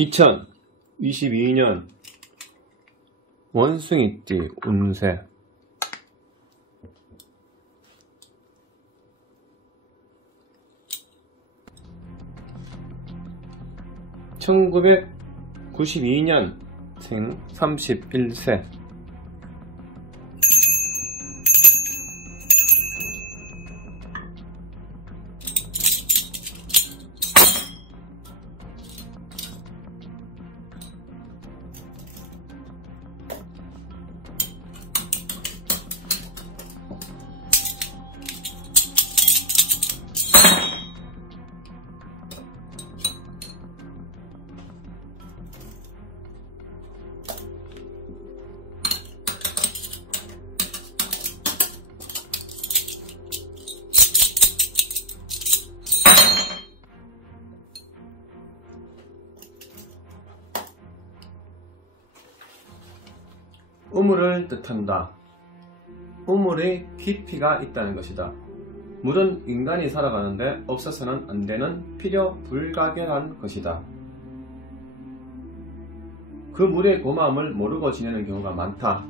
2022년 원숭이띠 운세. 1992년 생 31세. 우물을 뜻한다. 우물의 깊이가 있다는 것이다. 물은 인간이 살아가는데 없어서는 안 되는 필요 불가결한 것이다. 그 물의 고마움을 모르고 지내는 경우가 많다.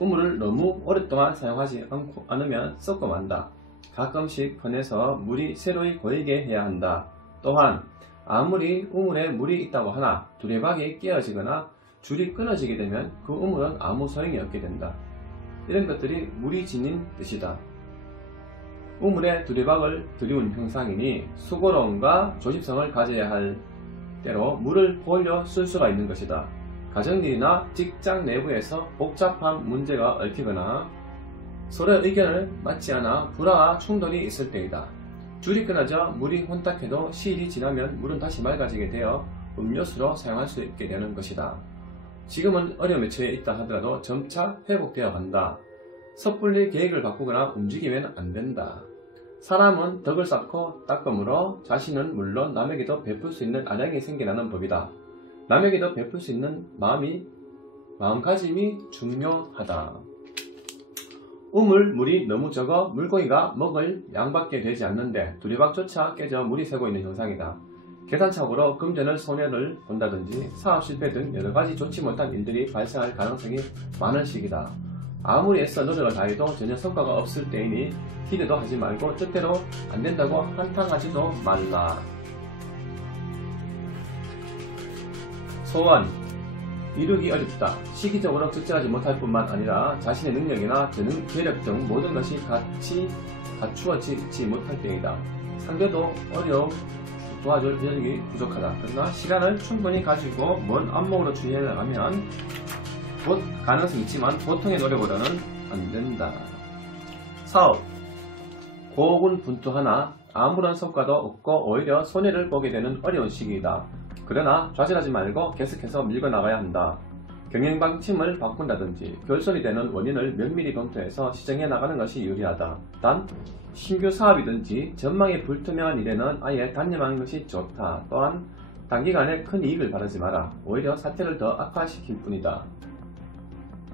우물을 너무 오랫동안 사용하지 않으면 썩고 만다. 가끔씩 꺼내서 물이 새로이 고이게 해야 한다. 또한 아무리 우물에 물이 있다고 하나 두레박이 깨어지거나 줄이 끊어지게 되면 그 우물은 아무 소용이 없게 된다. 이런 것들이 물이 지닌 뜻이다. 우물에 두레박을 들이운 형상이니 수고로움과 조심성을 가져야 할 때로 물을 보려 쓸 수가 있는 것이다. 가정일이나 직장 내부에서 복잡한 문제가 얽히거나 서로의 의견을 맞지 않아 불화와 충돌이 있을 때이다. 줄이 끊어져 물이 혼탁해도 시일이 지나면 물은 다시 맑아지게 되어 음료수로 사용할 수 있게 되는 것이다. 지금은 어려움에 처해 있다 하더라도 점차 회복되어 간다. 섣불리 계획을 바꾸거나 움직이면 안 된다. 사람은 덕을 쌓고 닦음으로 자신은 물론 남에게도 베풀 수 있는 안양이 생겨나는 법이다. 남에게도 베풀 수 있는 마음가짐이 중요하다. 물이 너무 적어 물고기가 먹을 양밖에 되지 않는데 두레박조차 깨져 물이 새고 있는 현상이다. 계산착오로 금전을 손해를 본다든지 사업 실패 등 여러가지 좋지 못한 일들이 발생할 가능성이 많은 시기다. 아무리 애써 노력을 다해도 전혀 성과가 없을 때이니 기대도 하지 말고 뜻대로 안된다고 한탄하지도 말라. 소원. 이루기 어렵다. 시기적으로 적절하지 못할 뿐만 아니라 자신의 능력이나 재능, 계력 등 모든 것이 같이 갖추어지지 못할 때이다. 상대도 어려움 도와줄 여력이 부족하다. 그러나 시간을 충분히 가지고 먼 안목으로 추진해 나가면 곧 가능성이 있지만 보통의 노력으로는 안된다. 사업. 고군분투하나 아무런 성과도 없고 오히려 손해를 보게 되는 어려운 시기이다. 그러나 좌절하지 말고 계속해서 밀고 나가야 한다. 경영 방침을 바꾼다든지 결손이 되는 원인을 면밀히 검토해서 시정해 나가는 것이 유리하다. 단 신규 사업이든지 전망이 불투명한 일에는 아예 단념하는 것이 좋다. 또한 단기간에 큰 이익을 바라지 마라. 오히려 사태를 더 악화시킬 뿐이다.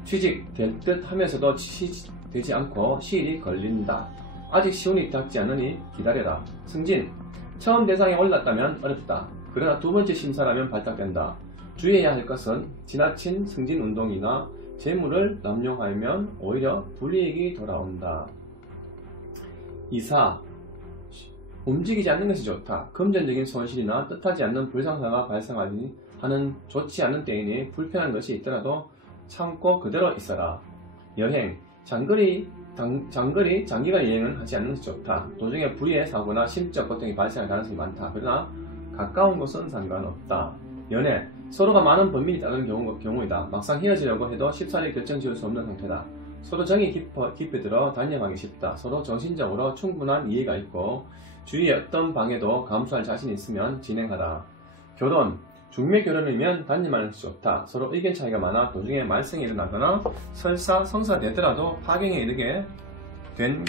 취직 될 듯 하면서도 취직되지 않고 시일이 걸린다. 아직 시운이 닿지 않으니 기다려라. 승진. 처음 대상에 올랐다면 어렵다. 그러나 두 번째 심사라면 발탁된다. 주의해야 할 것은 지나친 승진 운동이나 재물을 남용하면 오히려 불이익이 돌아온다. 이사. 움직이지 않는 것이 좋다. 금전적인 손실이나 뜻하지 않는 불상사가 발생하니 하는 좋지 않은 때이니 불편한 것이 있더라도 참고 그대로 있어라. 여행. 장기간 여행은 하지 않는 것이 좋다. 도중에 불의의 사고나 심적 고통이 발생할 가능성이 많다. 그러나 가까운 곳은 상관없다. 연애. 서로가 많은 범민이 따르는 경우이다. 막상 헤어지려고 해도 쉽사리 결정 지을 수 없는 상태다. 서로 정이 깊이 들어 단념하기 쉽다. 서로 정신적으로 충분한 이해가 있고 주위의 어떤 방해도 감수할 자신이 있으면 진행하라. 결혼. 중매 결혼이면 단념하는 것이 좋다. 서로 의견 차이가 많아 도중에 말썽이 일어나거나 설사 성사되더라도 파경에 이르게 될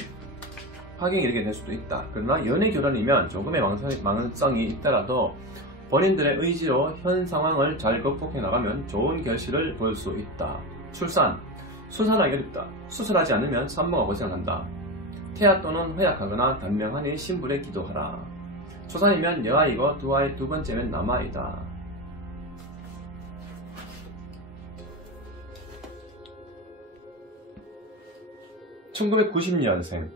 수도 있다. 그러나 연애 결혼이면 조금의 망성이 있더라도 본인들의 의지로 현 상황을 잘 극복해 나가면 좋은 결실을 보일 수 있다. 출산. 수산하기 어렵다. 수술하지 않으면 산모가 고생한다. 태아 또는 허약하거나 단명하니 신불에 기도하라. 초산이면 여아이고 두 번째면 남아이다. 1990년생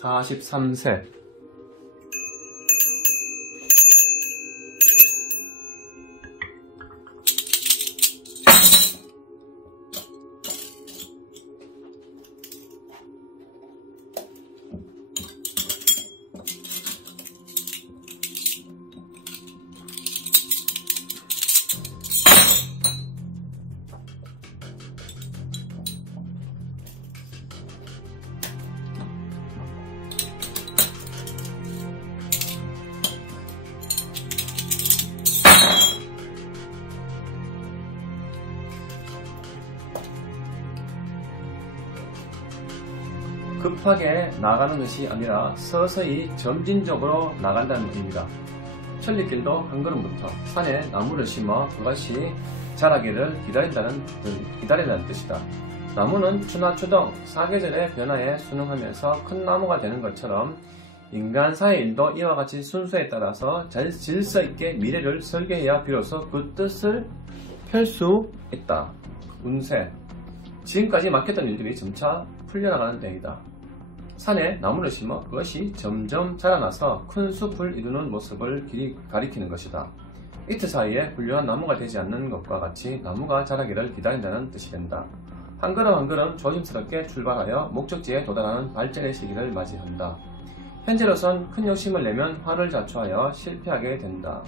43세 급하게 나가는 것이 아니라 서서히 점진적으로 나간다는 의미다. 천리길도 한 걸음부터 산에 나무를 심어 그것이 자라기를 기다린다는 뜻이다. 나무는 추나 추동, 사계절의 변화에 순응하면서 큰 나무가 되는 것처럼 인간사의 일도 이와 같이 순서에 따라서 질서 있게 미래를 설계해야 비로소 그 뜻을 펼 수 있다. 운세. 지금까지 막혔던 일들이 점차 풀려나가는 때이다. 산에 나무를 심어 그것이 점점 자라나서 큰 숲을 이루는 모습을 가리키는 것이다. 이틀 사이에 훌륭한 나무가 되지 않는 것과 같이 나무가 자라기를 기다린다는 뜻이 된다. 한 걸음 한 걸음 조심스럽게 출발하여 목적지에 도달하는 발전의 시기를 맞이한다. 현재로선 큰 욕심을 내면 화를 자초하여 실패하게 된다.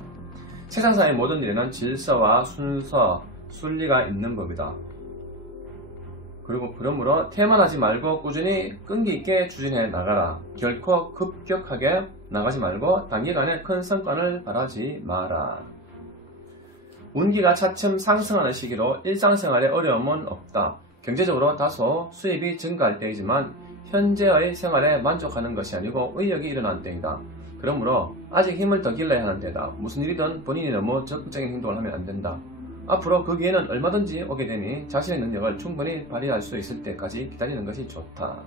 세상사의 모든 일에는 질서와 순서, 순리가 있는 법이다. 그러므로 태만하지 말고 꾸준히 끈기 있게 추진해 나가라. 결코 급격하게 나가지 말고 단기간에 큰 성과를 바라지 마라. 운기가 차츰 상승하는 시기로 일상생활에 어려움은 없다. 경제적으로 다소 수입이 증가할 때이지만 현재의 생활에 만족하는 것이 아니고 의욕이 일어난 때이다. 그러므로 아직 힘을 더 길러야 하는 때다. 무슨 일이든 본인이 너무 적극적인 행동을 하면 안 된다. 앞으로 그 기회는 얼마든지 오게 되니 자신의 능력을 충분히 발휘할 수 있을 때까지 기다리는 것이 좋다.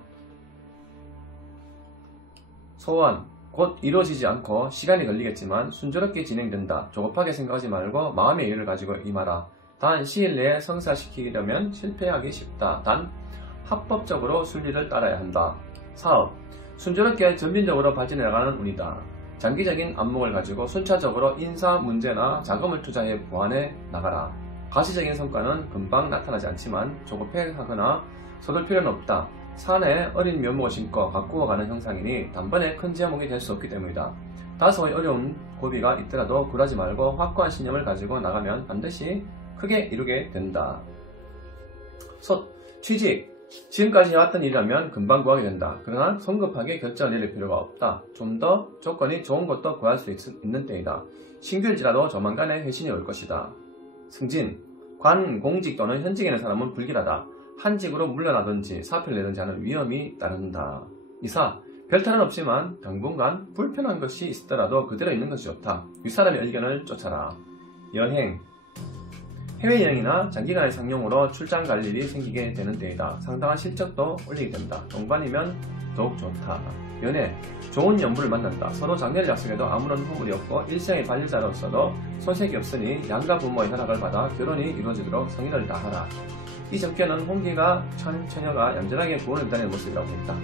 소원. 곧 이루어지지 않고 시간이 걸리겠지만 순조롭게 진행된다. 조급하게 생각하지 말고 마음의 여유를 가지고 임하라. 단 시일 내에 성사시키려면 실패하기 쉽다. 단 합법적으로 순리를 따라야 한다. 사업. 순조롭게 점진적으로 발전해 나가는 운이다. 장기적인 안목을 가지고 순차적으로 인사 문제나 자금을 투자해 보완해 나가라. 가시적인 성과는 금방 나타나지 않지만 조급해 하거나 서둘 필요는 없다. 산에 어린 묘목을 심고 가꾸어가는 형상이니 단번에 큰 제목이 될 수 없기 때문이다. 다소의 어려운 고비가 있더라도 굴하지 말고 확고한 신념을 가지고 나가면 반드시 크게 이루게 된다. 취직. 지금까지 해왔던 일이라면 금방 구하게 된다. 그러나 성급하게 결정을 내릴 필요가 없다. 좀 더 조건이 좋은 것도 구할 수 있는 때이다. 신규일지라도 조만간에 회신이 올 것이다. 승진. 관, 공직 또는 현직에 있는 사람은 불길하다. 한직으로 물러나든지 사표를 내든지 하는 위험이 따른다. 이사. 별탈은 없지만 당분간 불편한 것이 있더라도 그대로 있는 것이 좋다. 윗사람의 의견을 쫓아라. 여행. 해외여행이나 장기간의 상용으로 출장 갈 일이 생기게 되는 때이다. 상당한 실적도 올리게 된다. 동반이면 더욱 좋다. 연애. 좋은 연부를 만난다. 서로 장례를 약속해도 아무런 후물이 없고 일생의 반려자로서도 손색이 없으니 양가 부모의 허락을 받아 결혼이 이루어지도록 성의를 다하라. 이 적견은 홍기가 처녀가 얌전하게 구원을 기다리는 모습이라고 했다.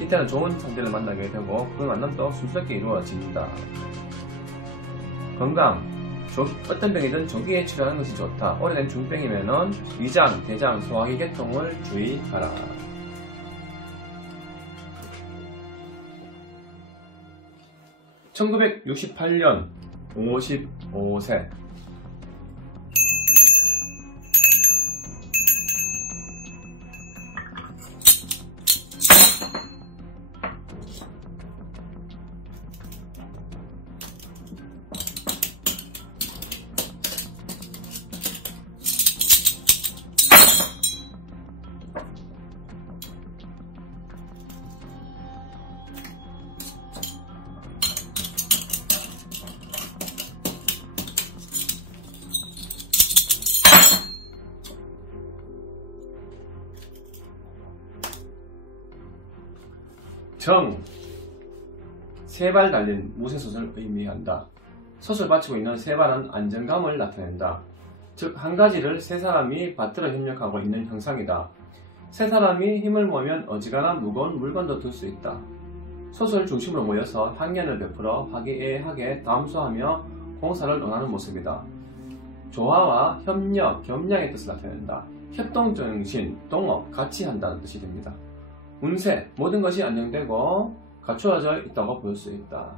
이때는 좋은 상대를 만나게 되고 그 만남도 순수하게 이루어진다. 건강. 어떤 병이든 조기에 치료하는 것이 좋다. 오래된 중병이면은 위장, 대장, 소화기 계통을 주의하라. (1968년) 55세 정. 세 발 달린 무쇠솥을 의미한다. 솥을 받치고 있는 세 발은 안정감을 나타낸다. 즉, 한 가지를 세 사람이 받들어 협력하고 있는 형상이다. 세 사람이 힘을 모으면 어지간한 무거운 물건도 들 수 있다. 소수를 중심으로 모여서 향연을 베풀어 화기애애하게 담수하며 공사를 논하는 모습이다. 조화와 협력, 겸양의 뜻을 나타낸다. 협동정신, 동업, 같이 한다는 뜻이 됩니다. 운세, 모든 것이 안정되고 갖추어져 있다고 볼 수 있다.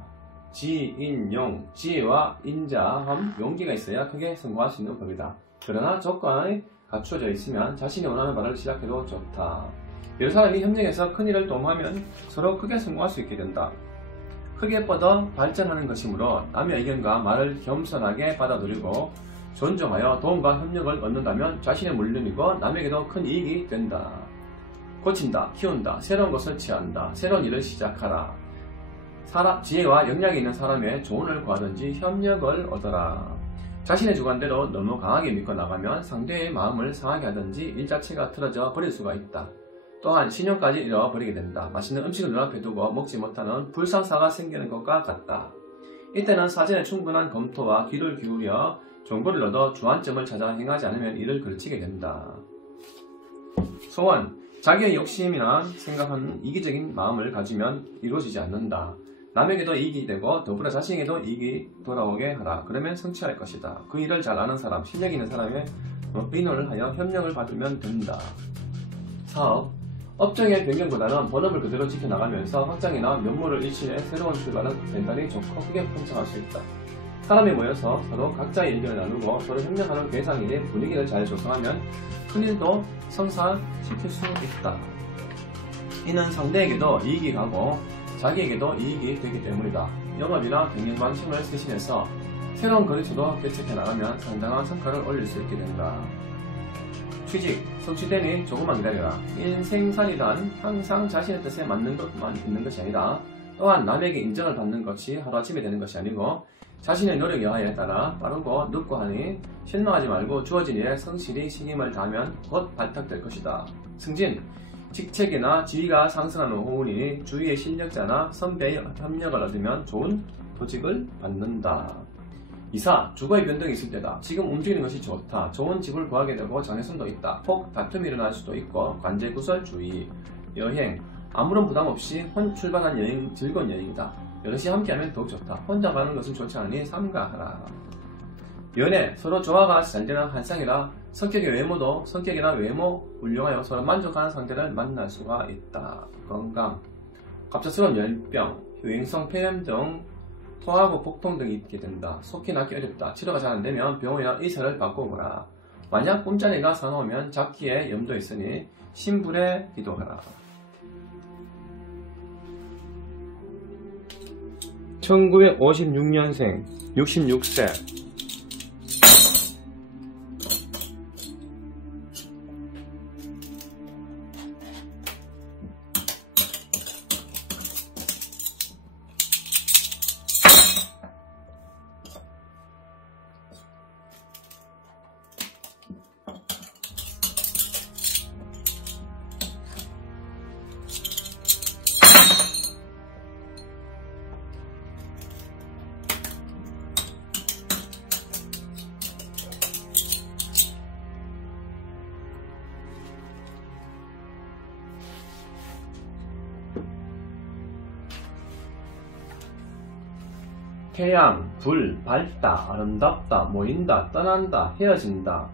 지, 인, 용, 지혜와 인자함, 용기가 있어야 크게 성공할 수 있는 법이다. 그러나 조건이 갖추어져 있으면 자신이 원하는 바를 시작해도 좋다. 여러 사람이 협력해서 큰 일을 도모하면 서로 크게 성공할 수 있게 된다. 크게 뻗어 발전하는 것이므로 남의 의견과 말을 겸손하게 받아들이고 존중하여 도움과 협력을 얻는다면 자신의 물론이고 남에게도 큰 이익이 된다. 고친다, 키운다, 새로운 것을 취한다, 새로운 일을 시작하라. 지혜와 역량이 있는 사람의 조언을 구하든지 협력을 얻어라. 자신의 주관대로 너무 강하게 믿고 나가면 상대의 마음을 상하게 하든지 일 자체가 틀어져 버릴 수가 있다. 또한 신용까지 잃어버리게 된다. 맛있는 음식을 눈앞에 두고 먹지 못하는 불상사가 생기는 것과 같다. 이때는 사전에 충분한 검토와 귀를 기울여 정보를 얻어 주안점을 찾아 행하지 않으면 일을 걸치게 된다. 소원, 자기의 욕심이나 생각하는 이기적인 마음을 가지면 이루어지지 않는다. 남에게도 이익이 되고 더불어 자신에게도 이익이 돌아오게 하라. 그러면 성취할 것이다. 그 일을 잘 아는 사람, 실력 있는 사람의 의논을 하여 협력을 받으면 된다. 사업, 업종의 변경보다는 본업을 그대로 지켜나가면서 확장이나 면모를 일치해 새로운 출발은 대단히 좋고 크게 번창할 수 있다. 사람이 모여서 서로 각자의 의견을 나누고 서로 협력하는 대상일의 분위기를 잘 조성하면 큰일도 성사시킬 수 있다. 이는 상대에게도 이익이 가고 자기에게도 이익이 되기 때문이다. 영업이나 경영 방식을 쇄신해서 새로운 거래처도 개척해 나가면 상당한 성과를 올릴 수 있게 된다. 취직, 성취되니 조금만 기다려라. 인생살이란 항상 자신의 뜻에 맞는 것만 있는 것이 아니라 또한 남에게 인정을 받는 것이 하루아침에 되는 것이 아니고 자신의 노력 여하에 따라 빠르고 늦고 하니 실망하지 말고 주어진 일에 성실히 신임을 다하면 곧 발탁될 것이다. 승진, 직책이나 지위가 상승하는 호운이니 주위의 실력자나 선배의 협력을 얻으면 좋은 보직을 받는다. 이사, 주거의 변동이 있을 때다. 지금 움직이는 것이 좋다. 좋은 집을 구하게 되고 장애성도 있다. 혹 다툼이 일어날 수도 있고 관제구설 주의. 여행, 아무런 부담 없이 출발한 여행, 즐거운 여행이다. 여럿이 함께하면 더욱 좋다. 혼자 가는 것은 좋지 않으니 삼가하라. 연애, 서로 조화가 잘 되는 한상이라 성격이나 외모 훌륭하여 서로 만족하는 상대를 만날 수가 있다. 건강, 갑작스러운 열병, 유행성 폐렴 등 토하고 복통 등이 있게 된다. 속히 낫기 어렵다. 치료가 잘 안되면 병원이나 의사를 바꿔보라. 만약 꿈자리가 사나우면 잡기에 염도 있으니 신불에 기도하라. 1956년생 66세 태양, 불, 밝다, 아름답다, 모인다, 떠난다, 헤어진다,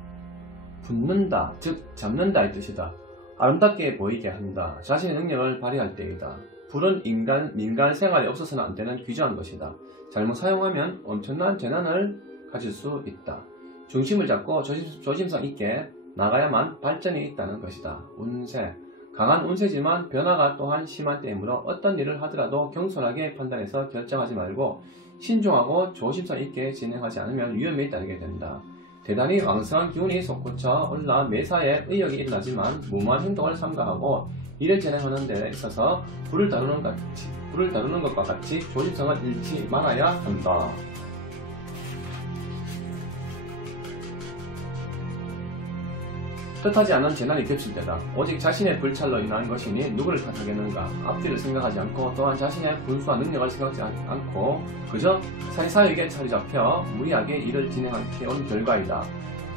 붙는다, 즉 잡는다의 뜻이다. 아름답게 보이게 한다. 자신의 능력을 발휘할 때이다. 불은 민간 생활에 없어서는 안 되는 귀중한 것이다. 잘못 사용하면 엄청난 재난을 가질 수 있다. 중심을 잡고 조심성 있게 나가야만 발전이 있다는 것이다. 운세, 강한 운세지만 변화가 또한 심한 때이므로 어떤 일을 하더라도 겸손하게 판단해서 결정하지 말고 신중하고 조심성 있게 진행하지 않으면 위험에 따르게 된다. 대단히 왕성한 기운이 솟구쳐 올라 매사에 의욕이 일어나지만 무모한 행동을 삼가하고 일을 진행하는 데 있어서 불을 다루는 것과 같이 조심성을 잃지 말아야 한다. 뜻하지 않은 재난이 겹칠 때다. 오직 자신의 불찰로 인한 것이니 누구를 탓하겠는가. 앞뒤를 생각하지 않고 또한 자신의 분수와 능력을 생각하지 않고 그저 사이사이에게 자리 잡혀 무리하게 일을 진행해온 결과이다.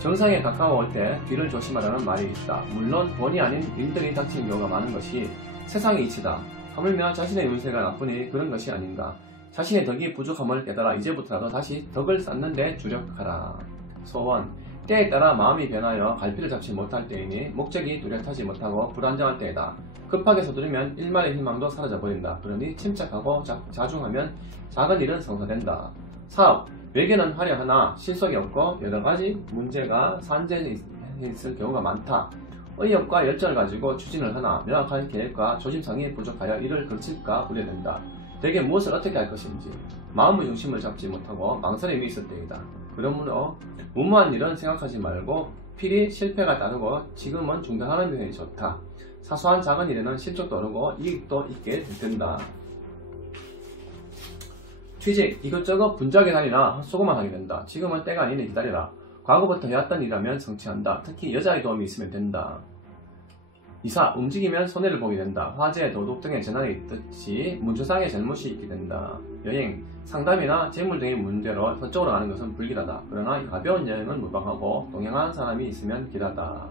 정상에 가까워올 때 뒤를 조심하라는 말이 있다. 물론 본의 아닌 일들이 닥치는 경우가 많은 것이 세상의 이치다. 하물며 자신의 운세가 나쁘니 그런 것이 아닌가. 자신의 덕이 부족함을 깨달아 이제부터라도 다시 덕을 쌓는 데 주력하라. 소원. 때에 따라 마음이 변하여 갈피를 잡지 못할 때이니 목적이 뚜렷하지 못하고 불안정할 때이다. 급하게 서두르면 일말의 희망도 사라져버린다. 그러니 침착하고 자중하면 작은 일은 성사된다. 사업. 외견은 화려하나 실속이 없고 여러가지 문제가 산재해 있을 경우가 많다. 의욕과 열정을 가지고 추진을 하나 명확한 계획과 조심성이 부족하여 이를 거칠까 우려된다. 대개 무엇을 어떻게 할 것인지 마음의 중심을 잡지 못하고 망설임이 있을 때이다. 그러므로 무모한 일은 생각하지 말고 필히 실패가 따르고 지금은 중단하는 편이 좋다. 사소한 작은 일에는 실적도 오르고 이익도 있게 된다. 취직, 이것저것 분주하게 다니나 헛수고만 하게 된다. 지금은 때가 아니니 기다리라. 과거부터 해왔던 일이라면 성취한다. 특히 여자의 도움이 있으면 된다. 이사, 움직이면 손해를 보게 된다. 화재, 도둑 등의 재난이 있듯이 문서상의 잘못이 있게 된다. 여행, 상담이나 재물 등의 문제로 서쪽으로 가는 것은 불길하다. 그러나 가벼운 여행은 무방하고 동행하는 사람이 있으면 길하다.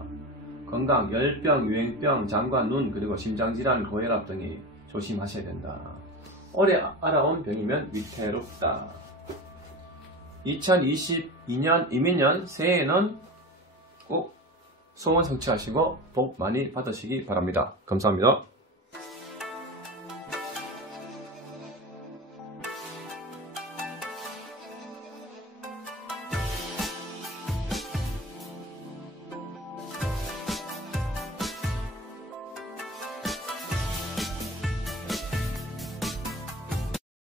건강, 열병, 유행병, 장과 눈, 그리고 심장질환, 고혈압 등이 조심하셔야 된다. 올해 알아온 병이면 위태롭다. 2022년 이민년 새해에는 꼭 소원 성취하시고 복 많이 받으시기 바랍니다. 감사합니다.